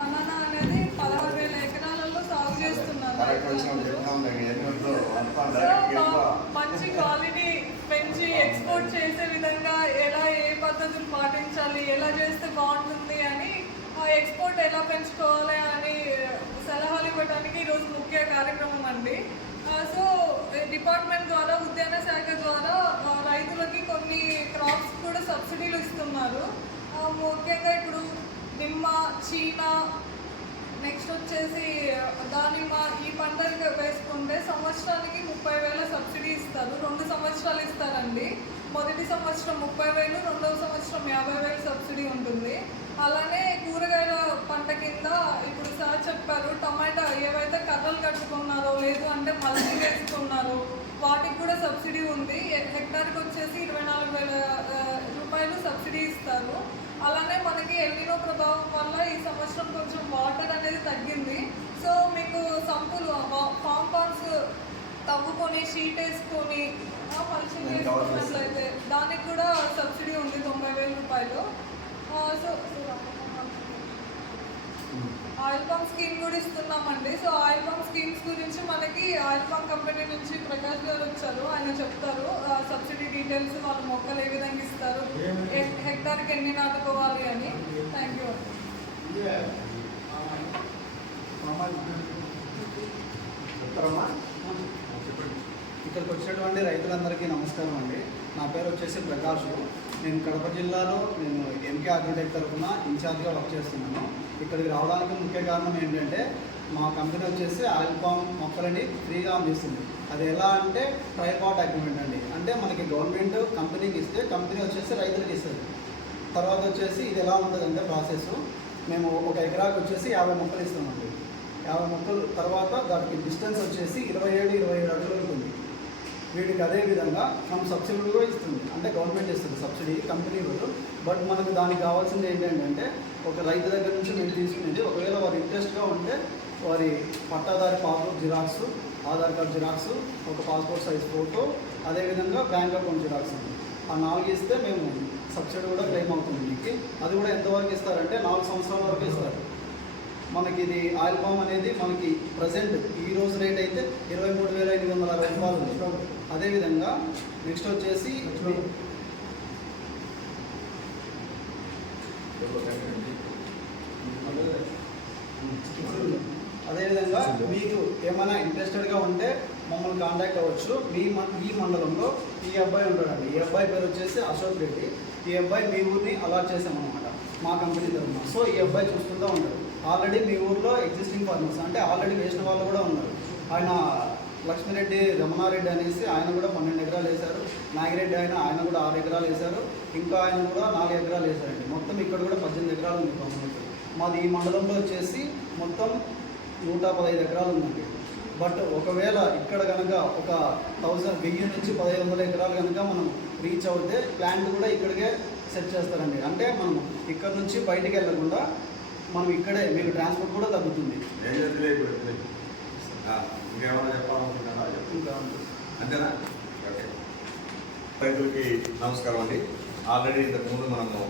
Banana అనేది 16,000 ఎకరాలలో సాగు చేస్తున్నారు. మంచి క్వాలిటీ పెంచి ఎక్స్పోర్ట్ చేసే విధంగా ఎలా ఏ పద్ధతులు పాటించాలి, ఎలా చేస్తే బాగుంటుంది అని ఎక్స్పోర్ట్ ఎలా పెంచుకోవాలి అని సలహాలు ఇవ్వడానికి ఈరోజు ముఖ్య కార్యక్రమం అండి. సో డిపార్ట్మెంట్ ద్వారా ఉద్యాన శాఖ ద్వారా రైతులకి కొన్ని క్రాప్స్ కూడా సబ్సిడీలు ఇస్తున్నారు. ముఖ్యంగా ఇప్పుడు నిమ్మ, చీనా, నెక్స్ట్ వచ్చేసి దానిమ్మ ఈ పంటలు వేసుకుంటే సంవత్సరానికి 30,000 సబ్సిడీ ఇస్తారు. 2 సంవత్సరాలు ఇస్తారండి. మొదటి సంవత్సరం 30,000, రెండవ సంవత్సరం 50,000 సబ్సిడీ ఉంటుంది. అలానే కూరగాయల పంట కింద ఇప్పుడు సార్ చెప్పారు, టమాటా ఏవైతే కర్రలు కట్టుకున్నారో లేదు అంటే మల్చి వేసుకున్నారో వాటికి కూడా సబ్సిడీ ఉంది. హెక్టార్కి వచ్చేసి 24,000 రూపాయలు సబ్సిడీ ఇస్తారు. అలానే మనకి ఎల్నినో ప్రభావం వల్ల ఈ సంవత్సరం కొంచెం వాటర్ అనేది తగ్గింది. సో మీకు సంపులు ఫామ్ పాండ్స్ తవ్వుకొని షీట్ వేసుకొని మల్చింగ్ చేసుకున్నట్లయితే దానికి కూడా సబ్సిడీ ఉంది 90,000 రూపాయలు. సో ఆయిల్ పంప్ స్కీమ్ కూడా ఇస్తున్నామండి. సో ఆయిల్ పంప్ స్కీమ్స్ గురించి మనకి ఆయిల్ పంప్ కంపెనీ నుంచి ప్రకాష్ గారు వచ్చారు, ఆయన చెప్తారు సబ్సిడీ డీటెయిల్స్, వాళ్ళ మొక్కలు ఏ విధంగా ఇస్తారు, హెక్టార్కి ఎన్ని నాటుకోవాలి అని. Thank you. ఇక్కడికి వచ్చినటువంటి రైతులందరికీ నమస్కారం అండి. నా పేరు వచ్చేసి ప్రకాష్. నేను కడప జిల్లాలో ఎంకే అగ్రిటెక్ తరఫున ఇన్ఛార్జ్గా వర్క్ చేస్తున్నాను. ఇక్కడికి రావడానికి ముఖ్య కారణం ఏంటంటే మా కంపెనీ వచ్చేసి ఆయిల్ పామ్ మొక్కలని ఫ్రీగా అందిస్తుంది. అది ఎలా అంటే ట్రైపార్ట్ అగ్రిమెంట్ అండి. అంటే మనకి గవర్నమెంట్ కంపెనీకి ఇస్తే కంపెనీ వచ్చేసి రైతులకు ఇస్తుంది. తర్వాత వచ్చేసి ఇది ఎలా ఉంటుందంటే ప్రాసెస్, మేము ఒక ఎకరాకి వచ్చేసి 50 మొక్కలు ఇస్తామండి. 50 మొక్కలు తర్వాత దానికి డిస్టెన్స్ వచ్చేసి 27 అడుగులు ఉంటుంది. వీటికి అదేవిధంగా మనం సబ్సిడీ కూడా ఇస్తుంది, అంటే గవర్నమెంట్ ఇస్తుంది సబ్సిడీ, కంపెనీ కూడా. బట్ మనకు దానికి కావాల్సింది ఏంటంటే ఒక రైతు దగ్గర నుంచి మేము తీసుకునేది, ఒకవేళ వారు ఇంట్రెస్ట్గా ఉంటే వారి పట్టాదారి passbook xerox, Aadhaar card xerox, ఒక పాస్పోర్ట్ సైజ్ ఫోటో, అదేవిధంగా బ్యాంక్ అకౌంట్ జిరాక్స్ ఉంది. ఆ 4 ఇస్తే మేము సబ్సిడీ కూడా క్లెయిమ్ అవుతుంది మీకు. అది కూడా ఎంతవరకు ఇస్తారంటే 4 సంవత్సరాల వరకు ఇస్తారు. మనకి ఇది ఆయిల్ పామ్ అనేది మనకి ప్రజెంట్ ఈరోజు రేట్ అయితే 23,860 రూపాయలు ఉంది. అదేవిధంగా నెక్స్ట్ వచ్చేసి అదేవిధంగా మీకు ఏమైనా ఇంట్రెస్టెడ్గా ఉంటే మమ్మల్ని కాంటాక్ట్ అవ్వచ్చు. ఈ మండలంలో ఈ అబ్బాయి ఉంటాడండి. ఈ అబ్బాయి పేరు వచ్చేసి అశోక్ రెడ్డి. ఈ అబ్బాయి మీ ఊరిని అలాట్ చేసామన్నమాట మా కంపెనీ తరఫున. సో ఈ అబ్బాయి చూసుకుంటూ ఉంటాడు. ఆల్రెడీ మీ ఊర్లో ఎగ్జిస్టింగ్ ఫార్మర్స్ అంటే ఆల్రెడీ వేసిన వాళ్ళు కూడా ఉన్నారు. ఆయన లక్ష్మీరెడ్డి రమణారెడ్డి అనేసి ఆయన కూడా 12 ఎకరాలు వేశారు. నాగిరెడ్డి ఆయన కూడా 6 ఎకరాలు వేశారు. ఇంకా ఆయన కూడా 4 ఎకరాలు వేశారండి. మొత్తం ఇక్కడ కూడా 18 ఎకరాలు ఉంది పంపనకి. మాది ఈ మండలంలో వచ్చేసి మొత్తం 115 ఎకరాలు ఉందండి. బట్ ఒకవేళ ఇక్కడ కనుక ఒక 1000 నుంచి 1,500 ఎకరాలు కనుక మనం రీచ్ అవుతే ప్లాంట్ కూడా ఇక్కడికే సెట్ చేస్తారండి. అంటే మనం ఇక్కడ నుంచి బయటికి వెళ్ళకుండా మనం ఇక్కడే మీకు ట్రాన్స్పోర్ట్ కూడా తగ్గుతుంది. ఇంకేమైనా చెప్పాలనుకుంటున్నారా? అంతేనా? రైతులకి నమస్కారం అండి. ఆల్రెడీ ఇంతకుముందు మనము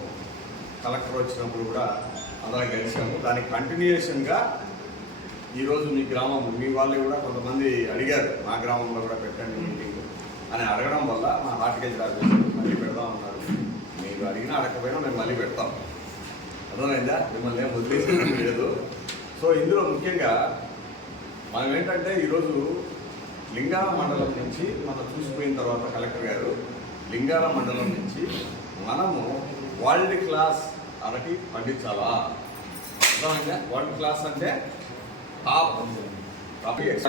కలెక్టర్ వచ్చినప్పుడు కూడా అందరం కలిసాము. దానికి కంటిన్యూషన్గా ఈరోజు మీ గ్రామం, మీ వాళ్ళు కూడా కొంతమంది అడిగారు మా గ్రామంలో కూడా పెట్టండి మీటింగ్ అని అడగడం వల్ల మా హార్టికల్చర్ ఆఫీసర్ మళ్ళీ పెడదాం అన్నారు. మీరు అడిగినా అడగకపోయినా మేము మళ్ళీ పెడతాం. అర్థమైందా? మిమ్మల్ని ఏం వదిలేసేది లేదు. సో ఇందులో ముఖ్యంగా మనం ఏంటంటే ఈరోజు లింగాల మండలం నుంచి మనం చూసిపోయిన తర్వాత కలెక్టర్ గారు లింగాల మండలం నుంచి మనము వరల్డ్ క్లాస్ అరటి పండించాలా? అర్థమైందా? వరల్డ్ క్లాస్ అంటే టాప్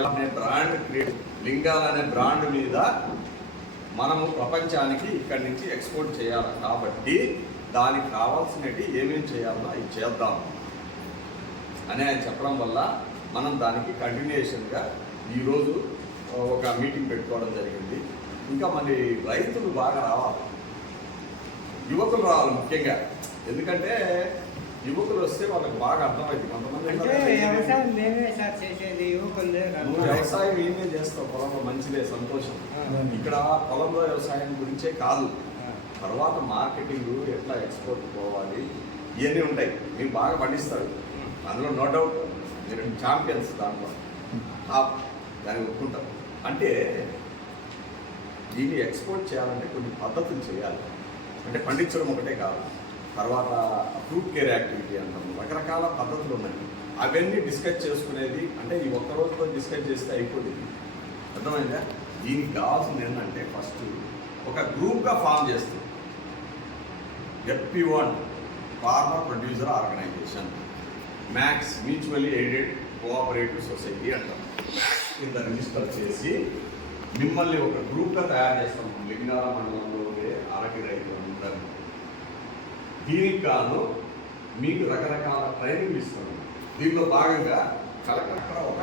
అనే బ్రాండ్ క్రియేట్, లింగాల అనే బ్రాండ్ మీద మనము ప్రపంచానికి ఇక్కడి నుంచి ఎక్స్పోర్ట్ చేయాలి. కాబట్టి దానికి కావాల్సినవి ఏమేమి చేయాలో అవి చేద్దాం అని ఆయన చెప్పడం వల్ల మనం దానికి కంటిన్యూషన్గా ఈరోజు ఒక మీటింగ్ పెట్టుకోవడం జరిగింది. ఇంకా మరి రైతులు బాగా రావాలి, యువకులు రావాలి ముఖ్యంగా. ఎందుకంటే యువకులు వస్తే వాళ్ళకి బాగా అర్థమైంది. కొంతమంది నువ్వు వ్యవసాయం ఏమే చేస్తావు పొలంలో, మంచిదే, సంతోషం. ఇక్కడ పొలంలో వ్యవసాయం గురించే కాదు, తర్వాత మార్కెటింగ్, ఎట్లా ఎక్స్పోర్ట్ పోవాలి, ఇవన్నీ ఉంటాయి. మీరు బాగా పండిస్తారు. అందులో నో డౌట్ మీరు ఛాంపియన్స్ దాంట్లో టాప్ దాన్ని ఒప్పుకుంటాం. అంటే దీన్ని ఎక్స్పోర్ట్ చేయాలంటే కొన్ని పద్ధతులు చేయాలి. అంటే పండించడం ఒకటే కాదు, తర్వాత ఫ్రూట్ కేర్ యాక్టివిటీ అంటాము, రకరకాల పద్ధతులు ఉన్నాయి. అవన్నీ డిస్కస్ చేసుకునేది అంటే ఈ ఒక్క రోజుతో డిస్కస్ చేస్తే అయిపోతుంది. అర్థమైందా? దీనికి కావాల్సింది ఏంటంటే ఫస్ట్ ఒక గ్రూప్గా ఫామ్ చేస్తుంది. FP1 farmer producer organisation, MACS mutually aided cooperative society అంటాం. కింద రిజిస్టర్ చేసి మిమ్మల్ని ఒక గ్రూప్గా తయారు చేస్తాం. లింగాల మండలంలో ఉండే అరటి రైతులు అందరూ. దీనికి గాను మీకు రకరకాల ట్రైనింగ్ ఇస్తాం. దీంట్లో భాగంగా కలకత్తా ఒక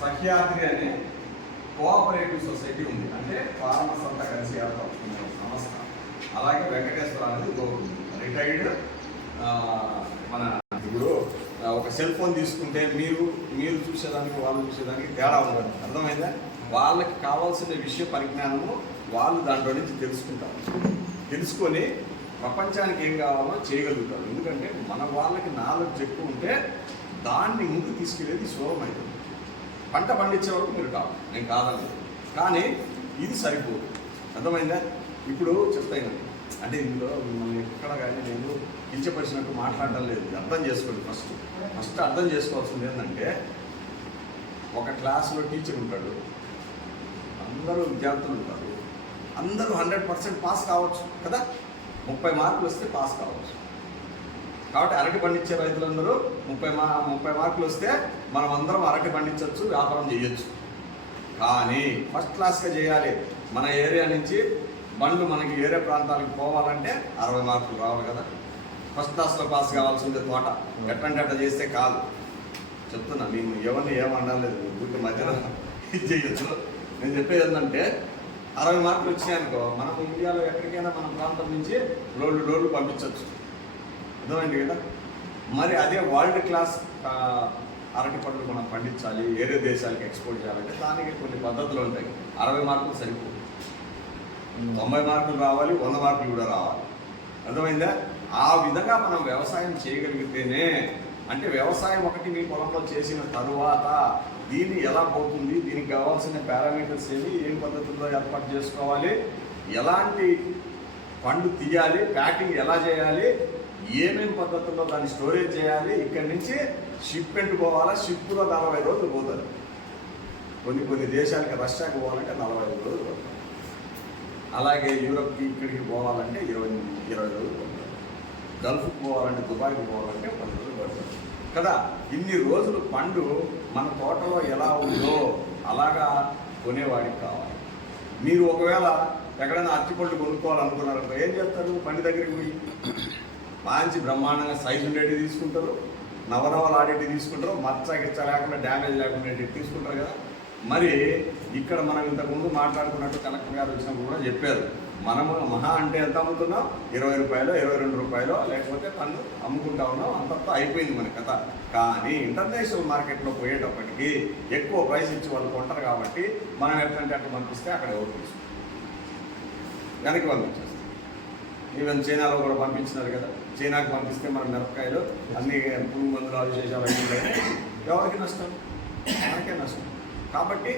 సహ్యాద్రి అనే కోఆపరేటివ్ సొసైటీ ఉంది. అంటే ఫార్మర్స్ అంతా కలిసి ఏర్పడుతున్న సంస్థ. అలాగే వెంకటేశ్వర అనేది రిటైర్డ్ మన ఇప్పుడు ఒక సెల్ ఫోన్ తీసుకుంటే మీరు చూసేదానికి వాళ్ళు చూసేదానికి తేడా ఉండదు. అర్థమైందా? వాళ్ళకి కావాల్సిన విషయ పరిజ్ఞానము వాళ్ళు దాంట్లో నుంచి తెలుసుకొని ప్రపంచానికి ఏం కావాలో చేయగలుగుతారు. ఎందుకంటే మన వాళ్ళకి నాలెడ్జ్ ఎక్కువ ఉంటే దాన్ని ముందుకు తీసుకెళ్ళేది సులభమైంది. పంట పండించే వరకు మీరు కాదు, నేను కాదని, కానీ ఇది సరిపోదు. అర్థమైందా? ఇప్పుడు చెప్తాను అంటే ఇందులో మిమ్మల్ని ఎక్కడ కానీ నేను కించపరిచినట్టు మాట్లాడడం లేదు. అర్థం చేసుకోండి. ఫస్ట్ అర్థం చేసుకోవాల్సింది ఏంటంటే ఒక క్లాసులో టీచర్ ఉంటాడు, అందరూ విద్యార్థులు ఉంటారు, అందరూ 100% పాస్ కావచ్చు కదా. 30 మార్కులు వస్తే పాస్ కావచ్చు. కాబట్టి అరటి పండించే రైతులందరూ 30 మార్కులు వస్తే మనం అందరం అరటి పండించవచ్చు, వ్యాపారం చేయొచ్చు. కానీ ఫస్ట్ క్లాస్గా చేయాలి. మన ఏరియా నుంచి బండ్లు మనకి ఏరియా ప్రాంతాలకు పోవాలంటే 60 మార్కులు రావాలి కదా. ఫస్ట్ క్లాస్లో పాస్ కావాల్సిందే. తోట ఎట్టంటే అట్ట చేస్తే కాదు. చెప్తున్నా, నేను ఎవరిని ఏమనలేదు, ఊరికి మధ్యలో ఇది చేయొచ్చు. నేను చెప్పేది ఏంటంటే 60 మార్కులు వచ్చినాయనుకో, మనం ఇండియాలో ఎక్కడికైనా మన ప్రాంతం నుంచి లోడ్లు పంపించవచ్చు. అర్థమైంది కదా. మరి అదే వరల్డ్ క్లాస్ అరటి పండ్లు మనం పండించాలి, వేరే దేశాలకు ఎక్స్పోర్ట్ చేయాలంటే దానికి కొన్ని పద్ధతులు ఉంటాయి. 60 మార్కులు సరిపోదు, 90 మార్కులు రావాలి, 100 మార్కులు కూడా రావాలి. అర్థమైందా? ఆ విధంగా మనం వ్యవసాయం చేయగలిగితేనే, అంటే వ్యవసాయం ఒకటి మీ పొలంలో చేసిన తరువాత దీన్ని ఎలా పోతుంది, దీనికి కావాల్సిన పారామీటర్స్ ఏం పద్ధతుల్లో ఏర్పాటు చేసుకోవాలి, ఎలాంటి పండు తీయాలి, ప్యాకింగ్ ఎలా చేయాలి, ఏమేమి పద్ధతుల్లో దాన్ని స్టోరేజ్ చేయాలి, ఇక్కడి నుంచి షిప్మెంట్ పోవాలా, షిప్లో 40 రోజులు పోతుంది. కొన్ని దేశాలకి రష్యాకి పోవాలంటే 45 రోజులు పోతుంది. అలాగే యూరప్కి ఇక్కడికి పోవాలంటే 20 రోజులు పడుతుంది. గల్ఫ్కి పోవాలంటే, దుబాయ్కి పోవాలంటే 10 రోజులు పడుతుంది కదా. ఇన్ని రోజులు పండు మన తోటలో ఎలా ఉందో అలాగా కొనేవాడికి కావాలి. మీరు ఒకవేళ ఎక్కడైనా అరటిపళ్ళు కొనుక్కోవాలనుకున్నారనుకో, ఏం చేస్తారు? పండి దగ్గరికి పోయి మంచి బ్రహ్మాండంగా సైజు ఉండేవి తీసుకుంటారు, నవనవలు ఆడేటి తీసుకుంటారు, మచ్చ లేకుండా డ్యామేజ్ లేకుండా తీసుకుంటారు కదా. మరి ఇక్కడ మనం ఇంతకుముందు మాట్లాడుకున్నట్టు కలెక్టర్ గారు వచ్చినప్పుడు కూడా చెప్పారు, మనము మహా అంటే ఎంత అమ్ముతున్నాం? 20 రూపాయలు, 22 రూపాయలు, లేకపోతే పన్ను అమ్ముకుంటా ఉన్నాం, అంతతో అయిపోయింది మన కథ. కానీ ఇంటర్నేషనల్ మార్కెట్లో పోయేటప్పటికి ఎక్కువ ప్రైస్ ఇచ్చి వాళ్ళు కొంటారు. కాబట్టి మనం ఎట్లంటే అట్లా పంపిస్తే అక్కడ ఎవరు తీసుకుంటారు, వెనక్కి పంపించేస్తారు. ఈవెన్ చైనాలో కూడా పంపించినారు కదా. చైనాకి పంపిస్తే మన మిరపకాయలు అన్ని పురుగు మందులు అవశేషాలు అయిపోయి ఎవరికి నష్టం? మనకే నష్టం. కాబట్టి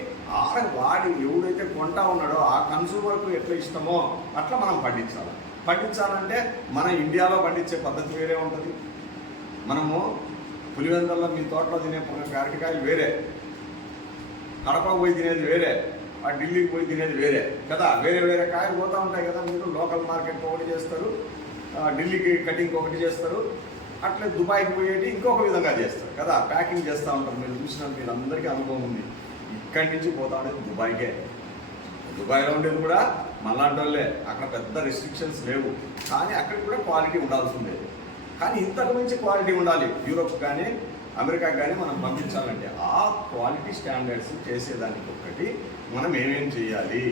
వాడు ఎవడైతే కొంటా ఉన్నాడో ఆ కన్సూమర్కు ఎట్లా ఇష్టమో అట్లా మనం పండించాలంటే మన ఇండియాలో పండించే పద్ధతి వేరే ఉంటుంది. మనము పులివెందుల్లో మీ తోటలో తినే అరటికాయలు వేరే, కడప పోయి తినేది వేరే, ఆ ఢిల్లీకి పోయి తినేది వేరే కదా. వేరే కాయలు పోతూ ఉంటాయి కదా. మీరు లోకల్ మార్కెట్కి ఒకటి చేస్తారు, ఢిల్లీకి కటింగ్ ఒకటి చేస్తారు, అట్లే దుబాయ్కి పోయేటి ఇంకొక విధంగా చేస్తారు కదా. ప్యాకింగ్ చేస్తూ ఉంటారు. మీరు చూసినంత వీళ్ళందరికీ అనుభవం ఉంది. ఇక్కడి నుంచి పోతా ఉండేది దుబాయ్కే. దుబాయ్లో ఉండేది కూడా మళ్ళాంటి వాళ్ళే. అక్కడ పెద్ద రెస్ట్రిక్షన్స్ లేవు, కానీ అక్కడికి కూడా క్వాలిటీ ఉండాల్సిందే. కానీ ఇంతకు మించి క్వాలిటీ ఉండాలి. యూరోప్ కానీ అమెరికాకి కానీ మనం పంపించాలంటే ఆ క్వాలిటీ స్టాండర్డ్స్ చేసేదానికి ఒకటి మనం ఏమేం చేయాలి?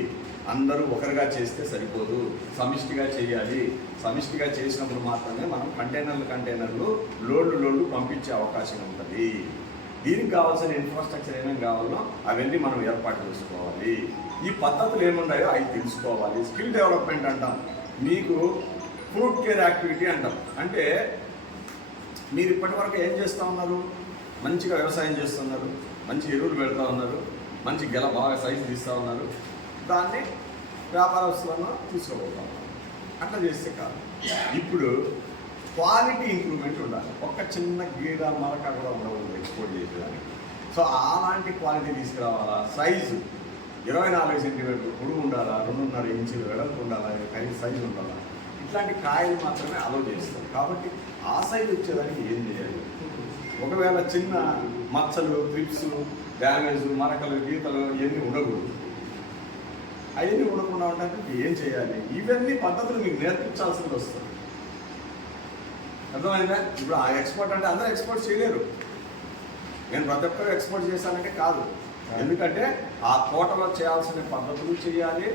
అందరూ ఒకరిగా చేస్తే సరిపోదు, సమిష్టిగా చేయాలి. సమిష్టిగా చేసినప్పుడు మాత్రమే మనం కంటైనర్లు లోడ్లు పంపించే అవకాశం ఉంటుంది. దీనికి కావాల్సిన ఇన్ఫ్రాస్ట్రక్చర్ ఏమేమి కావాలో అవన్నీ మనం ఏర్పాటు చేసుకోవాలి. ఈ పద్ధతులు ఏమున్నాయో అవి తెలుసుకోవాలి. స్కిల్ డెవలప్మెంట్ అంటాం, మీకు ఫ్రూట్ కేర్ యాక్టివిటీ అంటాం. అంటే మీరు ఇప్పటివరకు ఏం చేస్తూ ఉన్నారు? మంచిగా వ్యవసాయం చేస్తున్నారు, మంచి ఎరువులు పెడతా ఉన్నారు, మంచి గెల బాగా సైజు తీస్తూ ఉన్నారు, దాన్ని వ్యాపారస్తులను తీసుకోబోతాం. అట్లా చేస్తే కాదు. ఇప్పుడు క్వాలిటీ ఇంప్రూవ్మెంట్ ఉండాలి. ఒక చిన్న గీడ మరక కూడా ఉండకూడదు ఎక్స్పోర్ట్ చేసేదానికి. సో అలాంటి క్వాలిటీ తీసుకురావాలా. సైజు 24 సెంటీమీటర్లు పొడుగు ఉండాలా, 2.5 ఇంచులు వెడల్పు ఉండాలా, సైజు ఉండాలా. ఇట్లాంటి కాయలు మాత్రమే అలౌ చేస్తాం. కాబట్టి ఆ సైజు వచ్చేదానికి ఏం చేయాలి? ఒకవేళ చిన్న మచ్చలు, ట్రిప్స్, డ్యామేజ్, మరకలు, గీతలు ఇవన్నీ ఉండకూడదు. అవన్నీ ఉండకుండా ఉండడానికి ఏం చేయాలి? ఇవన్నీ పద్ధతులు మీకు నేర్పించాల్సింది వస్తుంది. అర్థమైందా? ఇప్పుడు ఆ ఎక్స్పోర్ట్ అంటే అందరూ ఎక్స్పోర్ట్ చేయలేరు. నేను ప్రతి ఒక్కరు ఎక్స్పోర్ట్ చేశానంటే కాదు. ఎందుకంటే ఆ తోటలో చేయాల్సిన పద్ధతులు చేయాలి.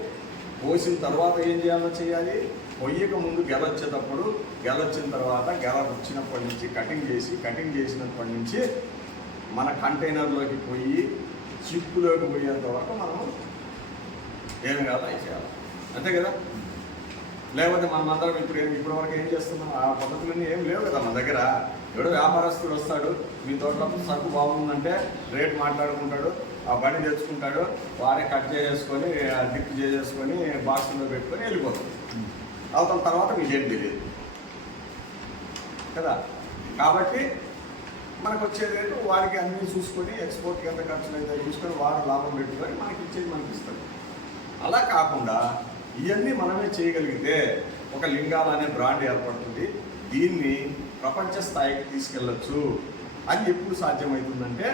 కోసిన తర్వాత ఏం చేయాలో చేయాలి. పొయ్యక ముందు గెలొచ్చేటప్పుడు, గెలొచ్చిన తర్వాత గెల వచ్చినప్పటి నుంచి కటింగ్ చేసినప్పటి నుంచి మన కంటైనర్లోకి పోయి చిప్పులోకి పోయేంత వరకు మనం ఏమి కాదు అవి చేయాలి. అంతే కదా? లేకపోతే మనం అందరం ఇప్పటి వరకు ఏం చేస్తున్నాం? ఆ పద్ధతులన్నీ ఏం లేవు కదా మన దగ్గర. ఎవడో వ్యాపారస్తుడు వస్తాడు, మీ తోటలో సరుకు బాగుందంటే రేట్ మాట్లాడుకుంటాడు, ఆ బండి తెచ్చుకుంటాడు, వాడే కట్ చేసుకొని డిప్ చేసేసుకొని బాక్స్లో పెట్టుకొని వెళ్ళిపోతాడు. అవతల తర్వాత మీకేం తెలియదు కదా. కాబట్టి మనకు వచ్చేది ఏంటో వాడికి అన్నీ చూసుకొని ఎక్స్పోర్ట్కి ఎంత ఖర్చులు అయితే చూసుకొని వాడు లాభం పెట్టుకొని మనకి ఇచ్చేది మనకి ఇస్తాడు. అలా కాకుండా ఇవన్నీ మనమే చేయగలిగితే ఒక లింగాల అనే బ్రాండ్ ఏర్పడుతుంది. దీన్ని ప్రపంచ స్థాయికి తీసుకెళ్ళచ్చు. అది ఎప్పుడు సాధ్యమవుతుందంటే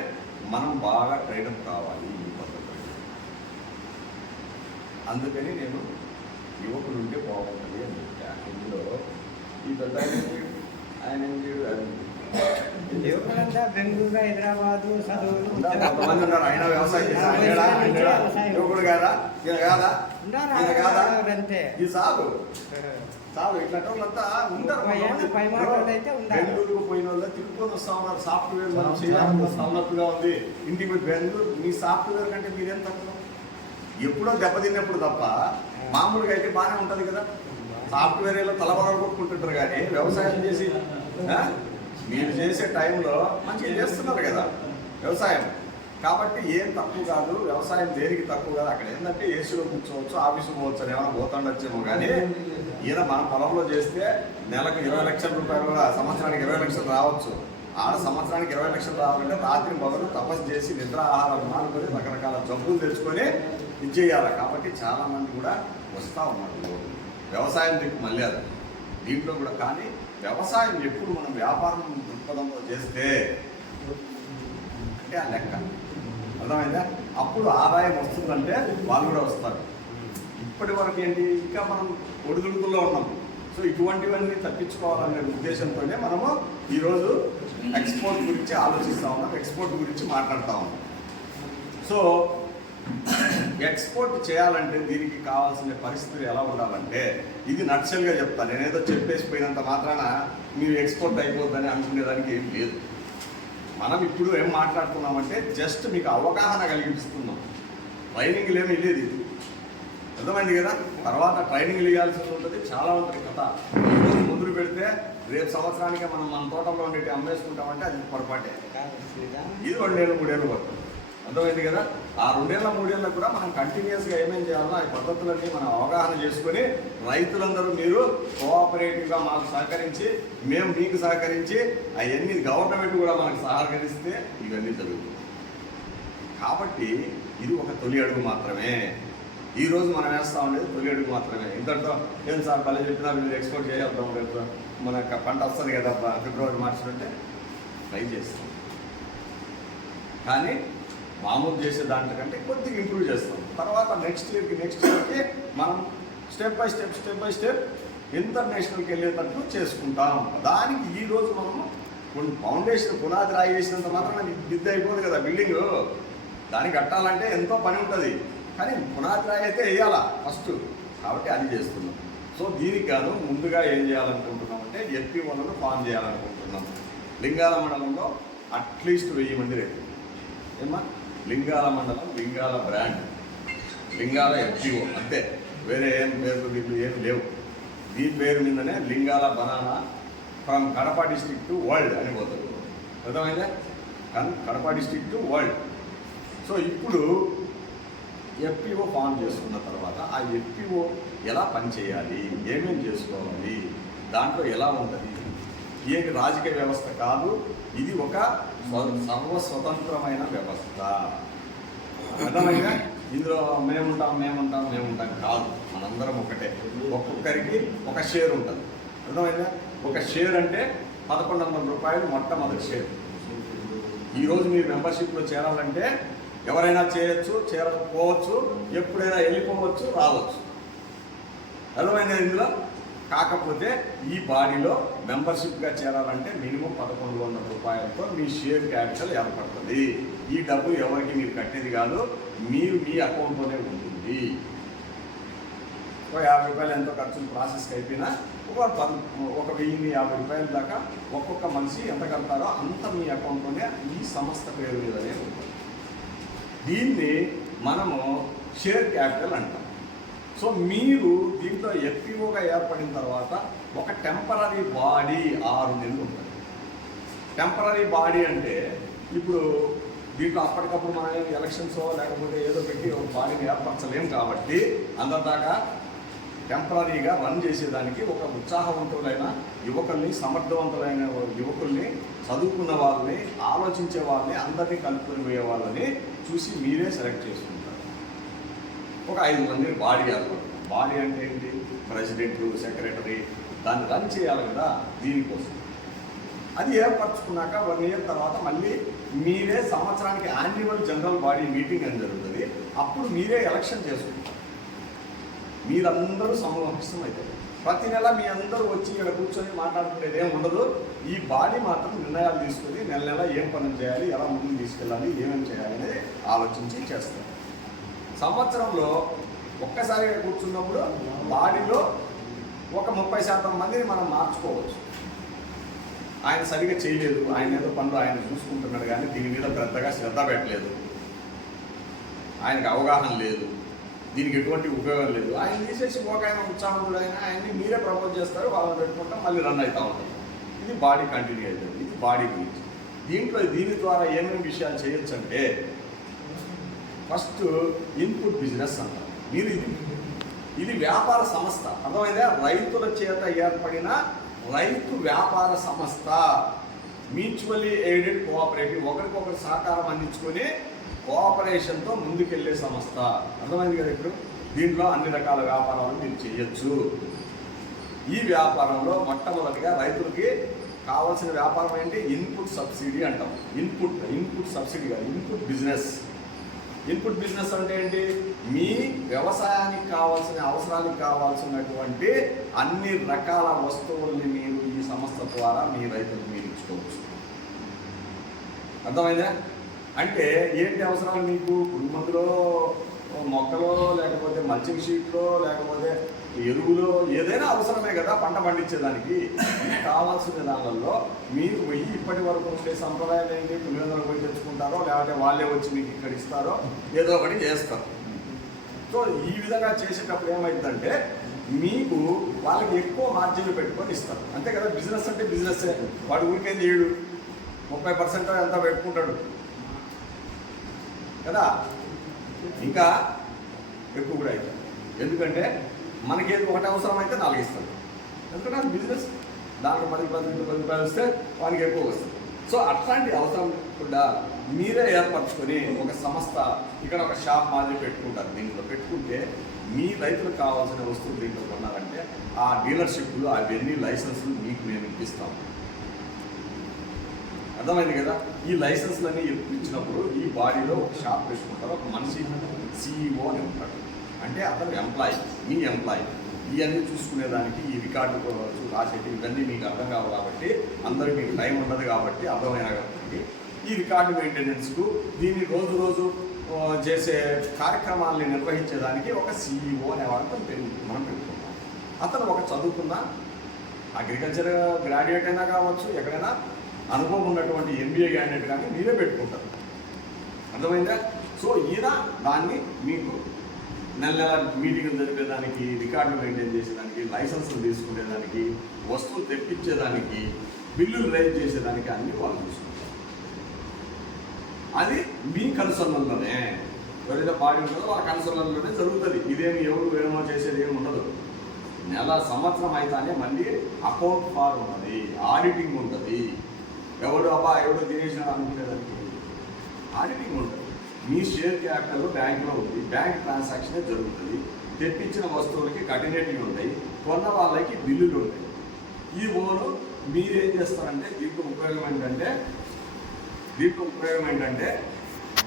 మనం బాగా ట్రైనప్ కావాలి ఈ పద్ధతిలో. అందుకని నేను యువకులు ఉంటే బాగుంటుంది అని చెప్పాను. ఇందులో ఈ పెద్ద ఆయన బెంగళూరు, హైదరాబాదు కొంతమంది ఉన్నారు. ఆయన వ్యవసాయం చేశారు. యువకుడు కాదా? ఈయన కాదా? ఈయన కాదా? ఇది చాలు ఇట్లాంటి వాళ్ళంతా ఉంటారు. బెంగళూరుకు పోయిన వాళ్ళు తిరుగుకొని వస్తా ఉన్నారు. సాఫ్ట్వేర్ మనం చేయడానికి సౌలభ్యంగా ఉంది. ఇంటికి పోయి బెంగళూరు మీ సాఫ్ట్వేర్ కంటే మీరేం తక్కువ? ఎప్పుడో దెబ్బతిన్నప్పుడు తప్ప మామూలుగా అయితే బాగానే ఉంటుంది కదా. సాఫ్ట్వేర్ ఏలో తలబడలు కొట్టుకుంటుంటారు. కానీ వ్యవసాయం చేసి మీరు చేసే టైంలో మంచిగా చేస్తున్నారు కదా వ్యవసాయం. కాబట్టి ఏం తక్కువ కాదు. వ్యవసాయం దేనికి తక్కువ కాదు. అక్కడ ఏంటంటే ఏసీలో కూర్చోవచ్చు, ఆఫీసు పోవచ్చు అని ఏమైనా పోతుండొచ్చేమో. కానీ ఈయన మన పొలంలో చేస్తే నెలకు 20 లక్షల రూపాయలు కూడా, సంవత్సరానికి 20 లక్షలు రావచ్చు. ఆడ సంవత్సరానికి 20 లక్షలు రావాలంటే రాత్రి మొదలు తపస్సు చేసి నిద్ర ఆహారం మానుకొని రకరకాల జబ్బులు తెచ్చుకొని ఇది చేయాలి. కాబట్టి చాలామంది కూడా వస్తూ ఉన్నారు వ్యవసాయం దిక్కు మళ్ళీ అది దీంట్లో కూడా. కానీ వ్యవసాయం ఎప్పుడు మనం వ్యాపారం దృక్పథంలో చేస్తే అంటే ఆ లెక్క అర్థమైందా? అప్పుడు ఆదాయం వస్తుందంటే వాళ్ళు కూడా వస్తారు. ఇప్పటి వరకు ఏంటి, ఇంకా మనం ఒడిదుడుకుల్లో ఉన్నాం. సో ఇటువంటివన్నీ తప్పించుకోవాలనే ఉద్దేశంతోనే మనము ఈరోజు ఎక్స్పోర్ట్ గురించి ఆలోచిస్తూ ఉన్నాం, ఎక్స్పోర్ట్ గురించి మాట్లాడుతూ ఉన్నాం. సో ఎక్స్పోర్ట్ చేయాలంటే దీనికి కావాల్సిన పరిస్థితులు ఎలా ఉండాలంటే, ఇది నక్సల్గా చెప్తాను. నేనేదో చెప్పేసిపోయినంత మాత్రాన మీరు ఎక్స్పోర్ట్ అయిపోద్దని అనుకునేదానికి ఏం లేదు. మనం ఇప్పుడు ఏం మాట్లాడుతున్నామంటే జస్ట్ మీకు అవగాహన కలిగిస్తున్నాం. ట్రైనింగ్ ఏమీ లేదు. అర్థమైంది కదా? తర్వాత ట్రైనింగ్ ఇవ్వాల్సి ఉంటుంది. చాలా ఉంటుంది కథ. ఈరోజు మొదలు పెడితే రేపు సంవత్సరానికి మనం మన తోటలో ఉండేటి అమ్మేసుకుంటామంటే అది పొరపాటే. ఇది 2 ఏళ్ళు 3 ఏళ్ళు పడుతుంది. అర్థమైంది కదా? ఆ 2 ఏళ్ళ 3 ఏళ్ళకు కూడా మనం కంటిన్యూస్గా ఏమేం చేయాలో ఆ పద్ధతులన్నీ మనం అవగాహన చేసుకొని రైతులందరూ మీరు కోఆపరేటివ్గా మాకు సహకరించి, మేము మీకు సహకరించి, అవన్నీ గవర్నమెంట్ కూడా మనకు సహకరిస్తే ఇవన్నీ జరుగుతుంది. కాబట్టి ఇది ఒక తొలి అడుగు మాత్రమే. ఈరోజు మనం వేస్తూ ఉండేది తొలి అడుగు మాత్రమే. ఇంతటితో ఏం సార్ భలే చెప్పినా మీరు ఎక్స్పోర్ట్ చేద్దాం, రేపు మన పంట వస్తుంది కదా ఫిబ్రవరి మార్చి అంటే ట్రై చేస్తాం. కానీ మామూలు చేసే దాంట్కంటే కొద్దిగా ఇంప్రూవ్ చేస్తాం. తర్వాత నెక్స్ట్ ఇయర్కి మనం స్టెప్ బై స్టెప్ ఇంటర్నేషనల్కి వెళ్ళేటట్టు చేసుకుంటాం. దానికి ఈరోజు మనము కొన్ని ఫౌండేషన్ పునాది రాయి వేసినంత మాత్రం బిద్ద అయిపోదు కదా బిల్డింగ్. దానికి కట్టాలంటే ఎంతో పని ఉంటుంది. కానీ పునాది రాయి అయితే వేయాలా ఫస్ట్. కాబట్టి అది చేస్తున్నాం. సో దీనికి కాదు ముందుగా ఏం చేయాలనుకుంటున్నాం అంటే ఎఫ్పిఓలను ఫామ్ చేయాలనుకుంటున్నాం. లింగాల మండలంలో అట్లీస్ట్ 1000 మంది రైతులు. ఏమా లింగాల మండలం, లింగాల బ్రాండ్, లింగాల ఎఫ్పిఓ అంతే. వేరే ఏం పేర్లు వీళ్ళు ఏం లేవు. ఈ పేరు మీదనే Lingala banana from Kadapa district to world అని పోతుంది. అర్థమైందా? Kadapa district to world. So ఇప్పుడు ఎఫ్పిఓ ఫామ్ చేసుకున్న తర్వాత ఆ ఎఫ్పిఓ ఎలా పనిచేయాలి, ఏమేమి చేసుకోవాలి, దాంట్లో ఎలా ఉంటుంది, ఏది రాజకీయ వ్యవస్థ కాదు, ఇది ఒక సర్వస్వతంత్రమైన వ్యవస్థ. అర్థమైందా? ఇందులో మేముంటాం కాదు, మనందరం ఒకటే. ఒక్కొక్కరికి ఒక షేర్ ఉంటుంది. అర్థమైందా? ఒక షేర్ అంటే 1100 రూపాయలు మొట్టమొదటి షేర్. ఈరోజు మీరు మెంబర్షిప్లో చేరాలంటే ఎవరైనా చేయొచ్చు, చేరకపోవచ్చు, ఎప్పుడైనా వెళ్ళిపోవచ్చు, రావచ్చు. అర్థమైందా? ఇందులో కాకపోతే ఈ బాడీలో మెంబర్షిప్గా చేరాలంటే మినిమం 1100 రూపాయలతో మీ షేర్ క్యాపిటల్ ఏర్పడుతుంది. ఈ డబ్బు ఎవరికి మీరు కట్టేది కాదు, మీరు మీ అకౌంట్లోనే ఉంటుంది. 50 రూపాయలు ఎంతో ఖర్చులు ప్రాసెస్కి అయిపోయినా ఒక 1050 రూపాయల దాకా ఒక్కొక్క మనిషి ఎంత కడతారో అంత మీ అకౌంట్లోనే ఈ సంస్థ పేరు మీదనే ఉంటుంది. దీన్ని మనము షేర్ క్యాపిటల్ అంటాం. సో మీరు దీంట్లో ఎఫ్పిఓగా ఏర్పడిన తర్వాత ఒక టెంపరీ బాడీ 6 నెలలు ఉంటుంది. టెంపరీ బాడీ అంటే ఇప్పుడు దీంట్లో అప్పటికప్పుడు మనం ఎలక్షన్స్ లేకపోతే ఏదో పెట్టి ఒక బాడీని ఏర్పరచలేం కాబట్టి అందరిదాకా టెంపరీగా రన్ చేసేదానికి ఒక ఉత్సాహవంతులైన యువకుల్ని, సమర్థవంతులైన యువకుల్ని, చదువుకున్న వాళ్ళని, ఆలోచించే వాళ్ళని, అందరినీ కలుపుకొని పోయే వాళ్ళని చూసి మీరే సెలెక్ట్ చేసుకుంటారు. ఒక 5 మందిని బాడీ ఏర్పడుతుంది. బాడీ అంటే ఏంటి? ప్రెసిడెంట్, సెక్రటరీ, దాన్ని రన్ చేయాలి కదా దీనికోసం. అది ఏర్పరచుకున్నాక 1 ఇయర్ తర్వాత మళ్ళీ మీరే సంవత్సరానికి యాన్యువల్ జనరల్ బాడీ మీటింగ్ అని జరుగుతుంది. అప్పుడు మీరే ఎలక్షన్ చేసుకుంటారు. మీరందరూ సమావేశం అవుతారు. ప్రతి నెల మీ అందరూ వచ్చి ఇక్కడ కూర్చొని మాట్లాడుకునేది ఏమి ఉండదు. ఈ బాడీ మాత్రం నిర్ణయాలు తీసుకొని నెల నెల ఏం పనులు చేయాలి, ఎలా ముందుకు తీసుకెళ్ళాలి, ఏమేమి చేయాలి అనేది ఆలోచించి చేస్తారు. సంవత్సరంలో ఒక్కసారిగా కూర్చున్నప్పుడు బాడీలో ఒక 30% మందిని మనం మార్చుకోవచ్చు. ఆయన సరిగా చేయలేదు, ఆయన ఏదో పనులు ఆయన చూసుకుంటున్నాడు కానీ దీని మీద పెద్దగా శ్రద్ధ పెట్టలేదు, ఆయనకు అవగాహన లేదు, దీనికి ఎటువంటి ఉపయోగం లేదు. ఆయన తీసేసి ఒక ఆయన ఉత్సాహంలో ఆయన్ని మీరే ప్రపోజ్ చేస్తారు, వాళ్ళని పెట్టుకుంటాం, మళ్ళీ రన్ అవుతూ ఉంటుంది. ఇది బాడీ కంటిన్యూ అవుతుంది. ఇది బాడీ గురించి. దీని ద్వారా ఏమేమి విషయాలు చేయొచ్చు అంటే ఫస్ట్ ఇన్పుట్ బిజినెస్ అంటారు. మీరు ఇది వ్యాపార సంస్థ. అర్థమైందా? రైతుల చేత ఏర్పడిన రైతు వ్యాపార సంస్థ, మ్యూచువల్లీ ఎయిడెడ్ కోఆపరేటివ్, ఒకరికొకరు సహకారం అందించుకొని కోఆపరేషన్తో ముందుకెళ్లే సంస్థ. అర్థమైంది కదా? ఇప్పుడు దీంట్లో అన్ని రకాల వ్యాపారాలు మీరు చేయొచ్చు. ఈ వ్యాపారంలో మొట్టమొదటిగా రైతులకి కావాల్సిన వ్యాపారం ఏంటి? ఇన్పుట్ సబ్సిడీ అంటాం. ఇన్పుట్ సబ్సిడీ కాదు, ఇన్పుట్ బిజినెస్. ఇన్పుట్ బిజినెస్ అంటే ఏంటి? మీ వ్యవసాయానికి కావాల్సిన, అవసరానికి కావాల్సినటువంటి అన్ని రకాల వస్తువుల్ని మీరు ఈ సంస్థ ద్వారా మీ రైతులకు మీరు ఇచ్చుకోవచ్చు. అర్థమైందా? అంటే ఏంటి అవసరాలు మీకు? పురుగు మందులో, మొక్కలో, లేకపోతే మల్చింగ్ షీట్లో, లేకపోతే ఎరువులో, ఏదైనా అవసరమే కదా పంట పండించేదానికి. కావాల్సిన దానిలో మీరు పోయి ఇప్పటి వరకు ఉండే సంప్రదాయాలు ఏంటి? పులివెందులకు పోయి తెచ్చుకుంటారో, లేకపోతే వాళ్ళే వచ్చి మీకు ఇక్కడ ఇస్తారో, ఏదో ఒకటి చేస్తారు. సో ఈ విధంగా చేసేటప్పుడు ఏమైందంటే మీకు వాళ్ళకి ఎక్కువ మార్జిన్లు పెట్టుకొని ఇస్తారు. అంతే కదా? బిజినెస్ అంటే బిజినెస్సే. వాడు ఊరికేం చేయడు, 30% ఎంత పెట్టుకుంటాడు కదా, ఇంకా ఎక్కువ కూడా అవుతుంది. ఎందుకంటే మనకేది ఒకటి అవసరం అయితే 4 ఇస్తాడు. ఎందుకంటే అది బిజినెస్. దాంట్లో 10 రూపాయలు వస్తే వానికి ఎక్కువ వస్తుంది. సో అట్లాంటి అవసరం కూడా మీరే ఏర్పరచుకొని ఒక సంస్థ, ఇక్కడ ఒక షాప్ మాదిరి పెట్టుకుంటారు. దీంట్లో పెట్టుకుంటే మీ రైతులకు కావాల్సిన వస్తువులు దీంట్లో కొన్నారంటే ఆ డీలర్షిప్లు, అవన్నీ లైసెన్సులు మీకు మేము ఇప్పిస్తాం. అర్థమైంది కదా? ఈ లైసెన్స్లన్నీ ఇచ్చినప్పుడు ఈ బాడీలో ఒక షాప్ పెట్టుకుంటారు. ఒక మనిషి CEO అని ఉంటాడు. అంటే అతను ఎంప్లాయీ, మీ ఎంప్లాయీ. ఇవన్నీ చూసుకునేదానికి ఈ రికార్డు రాసేటి ఇవన్నీ మీకు అర్థం కావు కాబట్టి, అందరికీ మీకు టైం ఉండదు కాబట్టి, అర్థమైన కాబట్టి ఈ రికార్డు మెయింటెనెన్స్కు, దీన్ని రోజు చేసే కార్యక్రమాలని నిర్వహించేదానికి ఒక CEO అనేవాడితో మనం పెట్టుకుంటాం. అతను ఒక చదువుకున్న అగ్రికల్చర్ గ్రాడ్యుయేట్ అయినా కావచ్చు, ఎక్కడైనా అనుభవం ఉన్నటువంటి MBA క్యాండిడేట్ కానీ మీరే పెట్టుకుంటారు. అర్థమైందా? సో ఈయన దాన్ని మీకు నెల నెల మీటింగ్ జరిపేదానికి, రికార్డులు మెయింటైన్ చేసేదానికి, లైసెన్సులు తీసుకునేదానికి, వస్తువులు తెప్పించేదానికి, బిల్లులు రైజ్ చేసేదానికి అన్నీ వాళ్ళు చూసుకుంటారు. అది మీ కన్సర్న్లోనే ఎవరైతే బాడీ ఉంటుందో వాళ్ళ కన్సర్న్లోనే జరుగుతుంది. ఇదేమి ఎవరు ఏమో చేసేది ఏమి ఉండదు. నెల సంవత్సరం అయితేనే మళ్ళీ అకౌంట్ ఫార్ ఉన్నది, ఆడిటింగ్ ఉంటుంది. ఎవడో తినేసిన అనుకునేదానికి ఆడిటింగ్ ఉంటుంది. మీ షేర్ క్యాపిటల్ బ్యాంక్లో ఉంది, బ్యాంక్ ట్రాన్సాక్షనే జరుగుతుంది. తెప్పించిన వస్తువులకి కఠినట్లు ఉంటాయి, కొన్న వాళ్ళకి బిల్లులు ఉంటాయి. ఈ ఓను మీరేం చేస్తారంటే దీంట్లో ఉపయోగం ఏంటంటే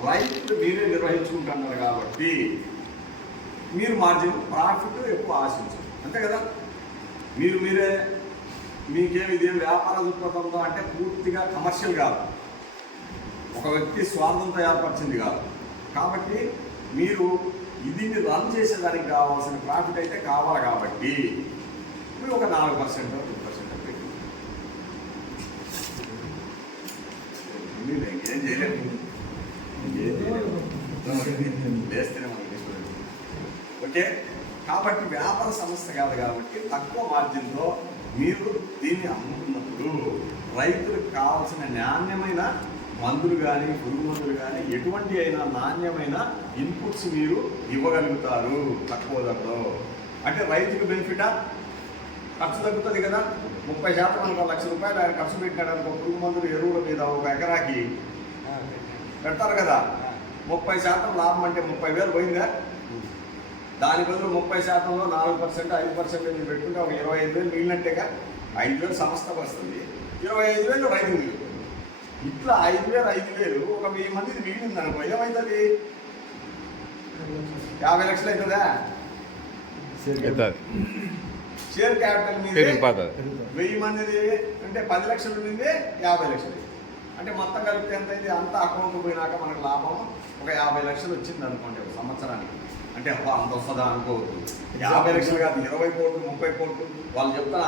రైతులు మీరే నిర్వహించుకుంటున్నారు కాబట్టి మీరు మార్జిన్ ప్రాఫిట్ ఎక్కువ ఆశించరు, అంతే కదా. మీకేమి ఇదేం వ్యాపార దృక్పథంలో అంటే పూర్తిగా కమర్షియల్ కాదు, ఒక వ్యక్తి స్వార్థంతో ఏర్పరిచింది కాదు. కాబట్టి మీరు దీన్ని రన్ చేసేదానికి కావాల్సిన ప్రాఫిట్ అయితే కావాలి కాబట్టి మీరు ఒక 4% 2% పెట్టి ఏం చేయలేము, లేస్తేనే మనకి ఓకే. కాబట్టి వ్యాపార సంస్థ కాదు కాబట్టి తక్కువ మార్జిన్లో మీరు దీన్ని అమ్ముకున్నప్పుడు రైతులకు కావాల్సిన నాణ్యమైన మందులు కానీ, పురుగు మందులు కానీ, ఎటువంటి అయినా నాణ్యమైన ఇన్పుట్స్ మీరు ఇవ్వగలుగుతారు తక్కువ ధరలో. అంటే రైతుకు బెనిఫిటా, ఖర్చు తగ్గుతుంది కదా. 30% మనకు ₹1,00,000 ఆయన ఖర్చు పెట్టడానికి ఒక పురుగు మందులు ఎరువుల మీద ఒక ఎకరాకి పెడతారు కదా. 30% లాభం అంటే 30,000 పోయిందా. దాని బదులు 30%లో 4% 5% మీరు పెట్టుకుంటే ఒక 25,000 మిగిలినట్టేగా. 5,000 సంస్థకు వస్తుంది, 25,000 రైతు మిగులుతుంది. ఇట్లా 5,000 ఒక 1000 మందిది మిగిలింది అనుకో, ఏమవుతుంది? 50 లక్షలు అవుతుందా? షేర్ క్యాపిటల్ మీద 1000 మందిది అంటే 10 లక్షలు ఉండింది, 50 లక్షలు అంటే మొత్తం కలిపితే ఎంత అయింది? అంతా అకౌంట్ పోయినాక మనకు లాభం ఒక 50 లక్షలు వచ్చింది అనుకోండి ఒక సంవత్సరానికి. అంటే అంత వస్తుందా అనుకోవద్దు. 50 లక్షలు కాదు, 20 కోట్లు 30 కోట్లు వాళ్ళు చెప్తారు.